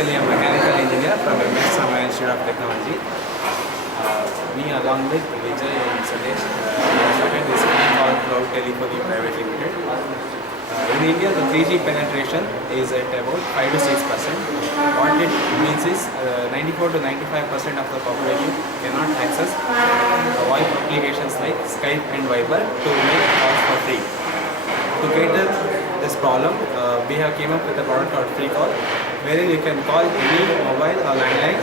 basically a mechanical engineer from MS Sama Institute of Technology. Me along with Vijay and Sudesh, we have started this company called Cloud Telephony Private Limited. In India, the 3G penetration is at about 5 to 6%. What it means is 94 to 95% of the population cannot access VoIP applications like Skype and Viber to make calls for free. To cater this problem, we have came up with a product called Free Call, wherein you can call any mobile or landline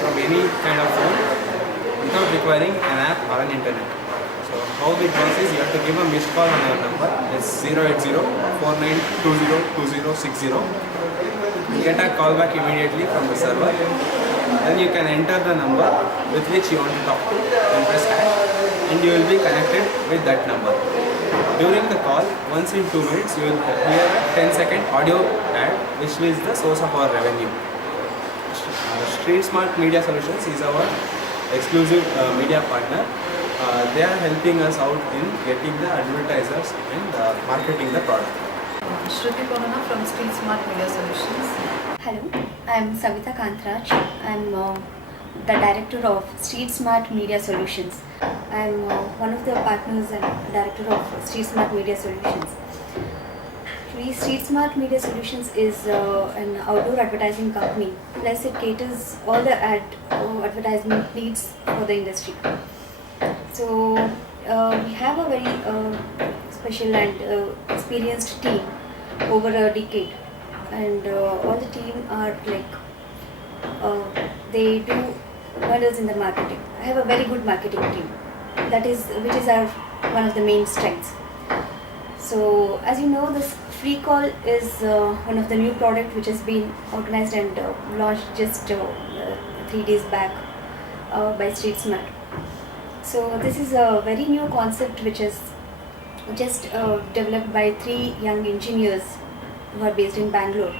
from any kind of phone without requiring an app or an internet. So how it works is you have to give a missed call on our number. It's 080-4920-2060. You get a call back immediately from the server. Then you can enter the number with which you want to talk to and press hash, and you will be connected with that number. During the call, once in 2 minutes, you will hear a 10-second audio ad, which is the source of our revenue. Street Smart Media Solutions is our exclusive media partner. They are helping us out in getting the advertisers and marketing the product. Shruti Pavana from Street Smart Media Solutions. Hello, I am Savita Kantraj. I am the director of Street Smart Media Solutions. I am one of the partners and director of Street Smart Media Solutions. Street Smart Media Solutions is an outdoor advertising company, plus it caters all the advertisement needs for the industry. So we have a very special and experienced team over a decade, and all the team are like they do wonders in the marketing. I have a very good marketing team, which is our one of the main strengths. So as you know, this Free Call is one of the new product which has been organized and launched just 3 days back by Street Smart. So this is a very new concept which is just developed by 3 young engineers who are based in Bangalore,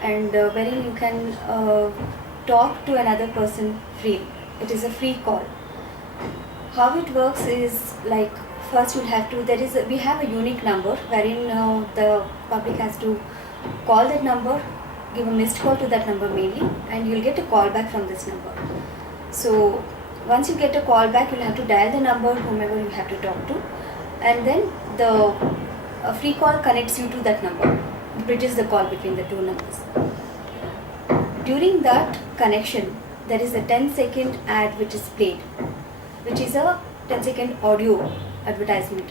and wherein you can talk to another person free. It is a free call. How it works is like, first we have a unique number wherein the public has to call that number, give a missed call to that number mainly, and you'll get a call back from this number. So once you get a call back, you'll have to dial the number whomever you have to talk to, and then the free call connects you to that number, bridges the call between the two numbers. During that connection, there is a 10-second ad which is played, which is a 10-second audio advertisement,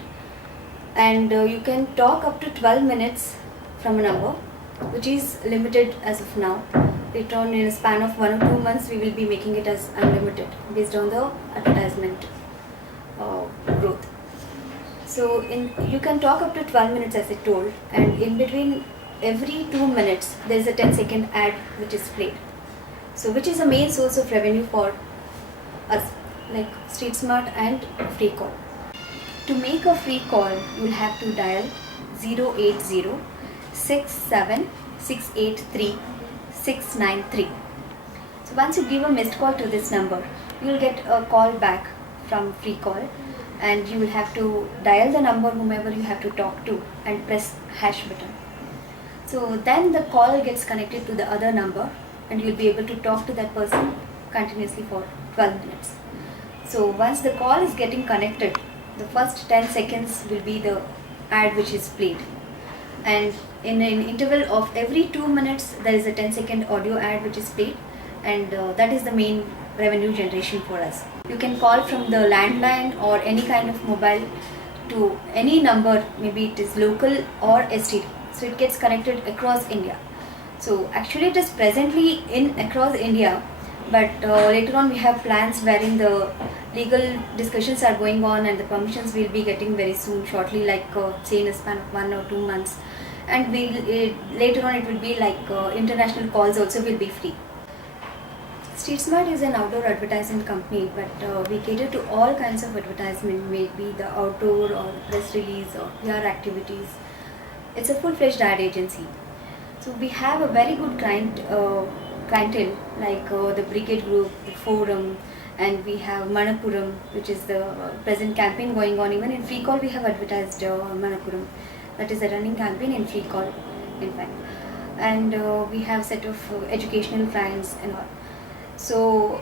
and you can talk up to 12 minutes from a number, which is limited as of now. Later on, in a span of 1 or 2 months, we will be making it as unlimited based on the advertisement growth. So you can talk up to 12 minutes as I told, and in between every 2 minutes there is a 10-second ad which is played. So which is a main source of revenue for us, like Street Smart and Free Call. To make a free call, you will have to dial 080-67-683-693. So once you give a missed call to this number, you will get a call back from Free Call, and you will have to dial the number whomever you have to talk to and press hash button. So then the call gets connected to the other number, and you will be able to talk to that person continuously for 12 minutes. So once the call is getting connected, the first 10 seconds will be the ad which is played, and in an interval of every 2 minutes there is a 10-second audio ad which is played, and that is the main revenue generation for us. You can call from the landline or any kind of mobile to any number, maybe it is local or STD, so it gets connected across India. So actually it is presently across India, but later on we have plans wherein the legal discussions are going on, and the permissions will be getting very soon, shortly, like say in a span of 1 or 2 months, and later on it will be like international calls also will be free. Street Smart is an outdoor advertising company, but we cater to all kinds of advertisement, maybe the outdoor or press release or PR activities. It's a full-fledged ad agency. So we have a very good clientele like the Brigade Group, the Forum, and we have Manapuram, which is the present campaign going on. Even in Free Call we have advertised Manapuram. That is a running campaign in Free Call, in fact. and we have set of educational clients and all. So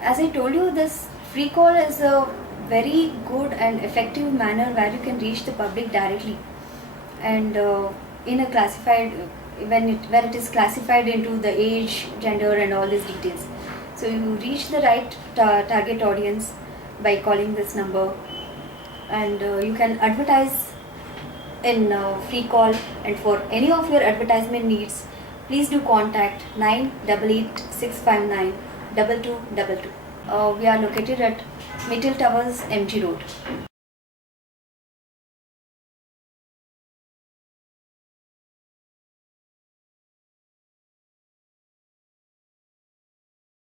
as I told you, this free call is a very good and effective manner where you can reach the public directly, and in a classified where it is classified into the age, gender and all these details. So you reach the right target audience by calling this number, and you can advertise in free call. And for any of your advertisement needs, please do contact 988 659 2222. We are located at Mittal Towers, MG Road.